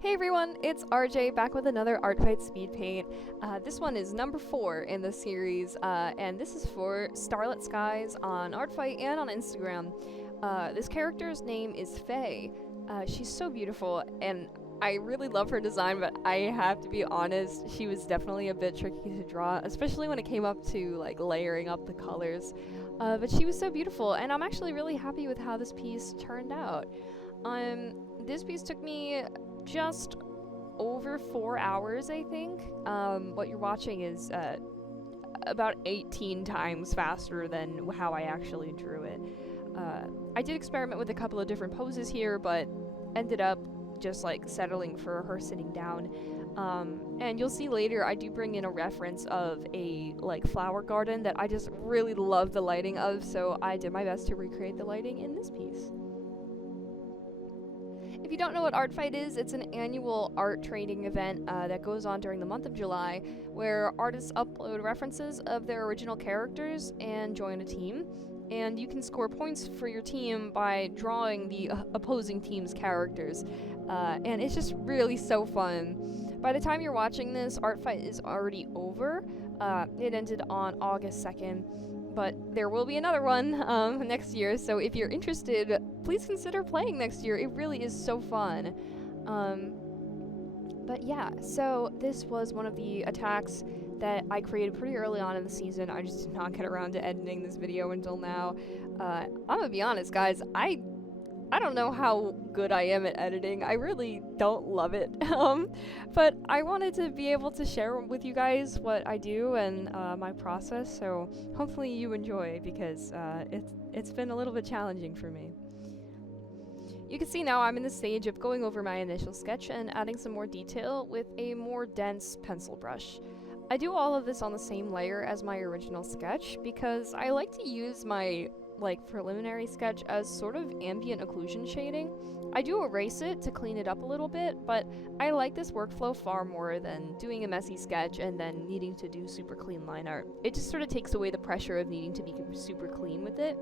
Hey everyone, it's RJ back with another Artfight Speedpaint. This one is number 4 in the series, and this is for Starlit Skies on Artfight and on Instagram. This character's name is Faye. She's so beautiful, and I really love her design, but I have to be honest, she was definitely a bit tricky to draw, especially when it came up to like layering up the colors. But she was so beautiful, and I'm actually really happy with how this piece turned out. This piece took me just over 4 hours, I think. What you're watching is about 18 times faster than how I actually drew it. I did experiment with a couple of different poses here, but ended up just like settling for her sitting down. And you'll see later I do bring in a reference of a like flower garden that I just really love the lighting of, so I did my best to recreate the lighting in this piece. If you don't know what Artfight is, it's an annual art training event that goes on during the month of July, where artists upload references of their original characters and join a team. And you can score points for your team by drawing the opposing team's characters. And it's just really so fun. By the time you're watching this, Artfight is already over. It ended on August 2nd. But there will be another one next year, so if you're interested, please consider playing next year. It really is so fun. But yeah, so this was one of the attacks that I created pretty early on in the season. I just did not get around to editing this video until now. I'm gonna be honest, guys, I don't know how good I am at editing. I really don't love it. But I wanted to be able to share with you guys what I do and my process, so hopefully you enjoy, because it's been a little bit challenging for me. You can see now I'm in the stage of going over my initial sketch and adding some more detail with a more dense pencil brush. I do all of this on the same layer as my original sketch because I like to use my preliminary sketch as sort of ambient occlusion shading. I do erase it to clean it up a little bit, but I like this workflow far more than doing a messy sketch and then needing to do super clean line art. It just sort of takes away the pressure of needing to be super clean with it.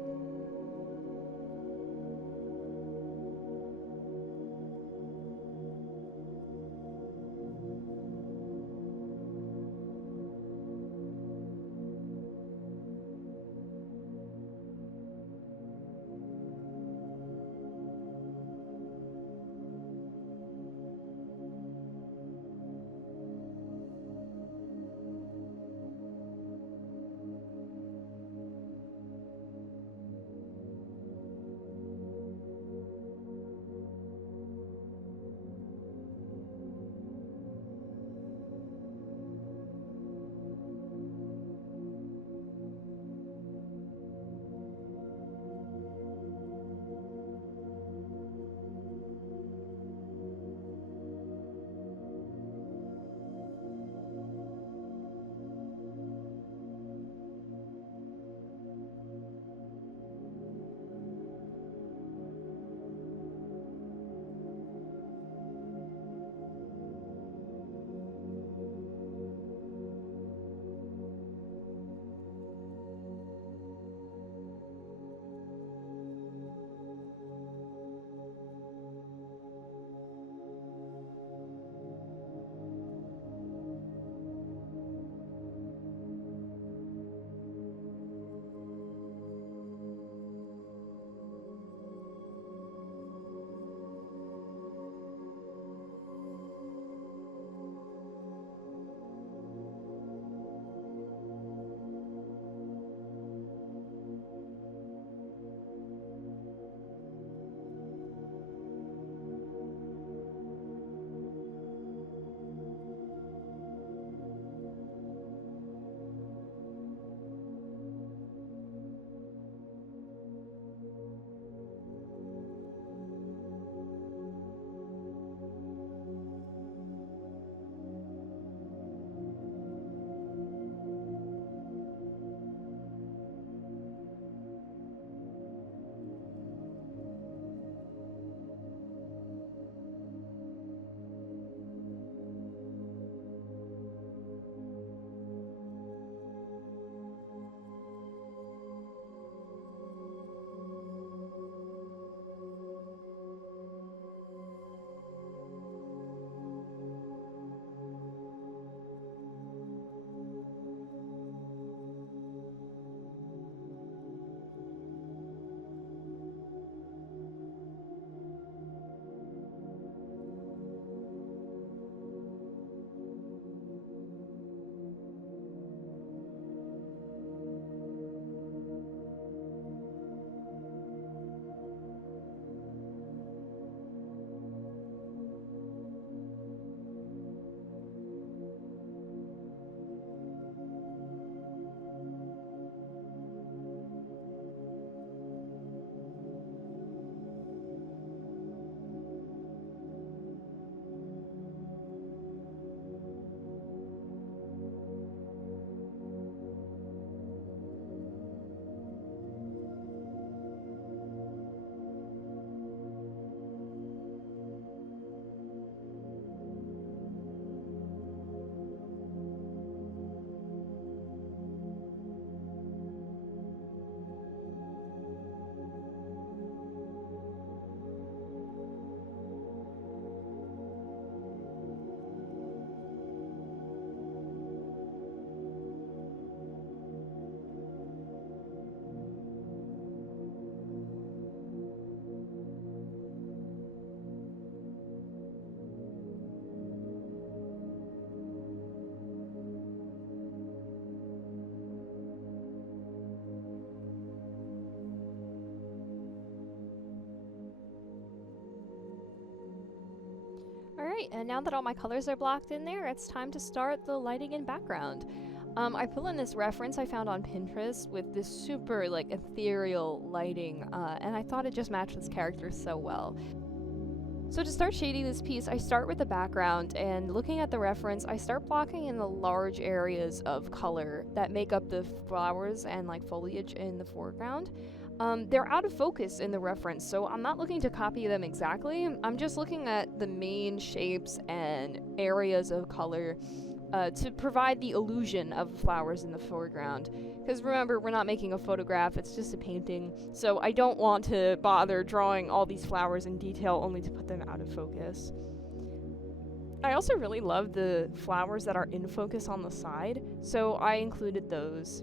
Alright, and now that all my colors are blocked in there, it's time to start the lighting and background. I pull in this reference I found on Pinterest with this super, like, ethereal lighting, and I thought it just matched this character so well. So to start shading this piece, I start with the background, and looking at the reference, I start blocking in the large areas of color that make up the flowers and, like, foliage in the foreground. They're out of focus in the reference, so I'm not looking to copy them exactly. I'm just looking at the main shapes and areas of color to provide the illusion of flowers in the foreground. Because remember, we're not making a photograph, it's just a painting, so I don't want to bother drawing all these flowers in detail only to put them out of focus. I also really love the flowers that are in focus on the side, so I included those.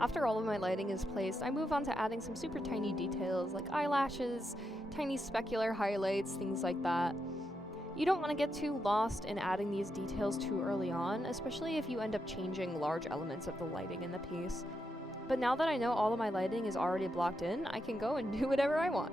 After all of my lighting is placed, I move on to adding some super tiny details like eyelashes, tiny specular highlights, things like that. You don't want to get too lost in adding these details too early on, especially if you end up changing large elements of the lighting in the piece. But now that I know all of my lighting is already blocked in, I can go and do whatever I want.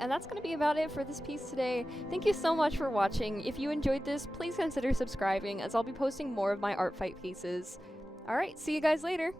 and that's going to be about it for this piece today. Thank you so much for watching. If you enjoyed this, please consider subscribing, as I'll be posting more of my Artfight pieces. Alright, see you guys later!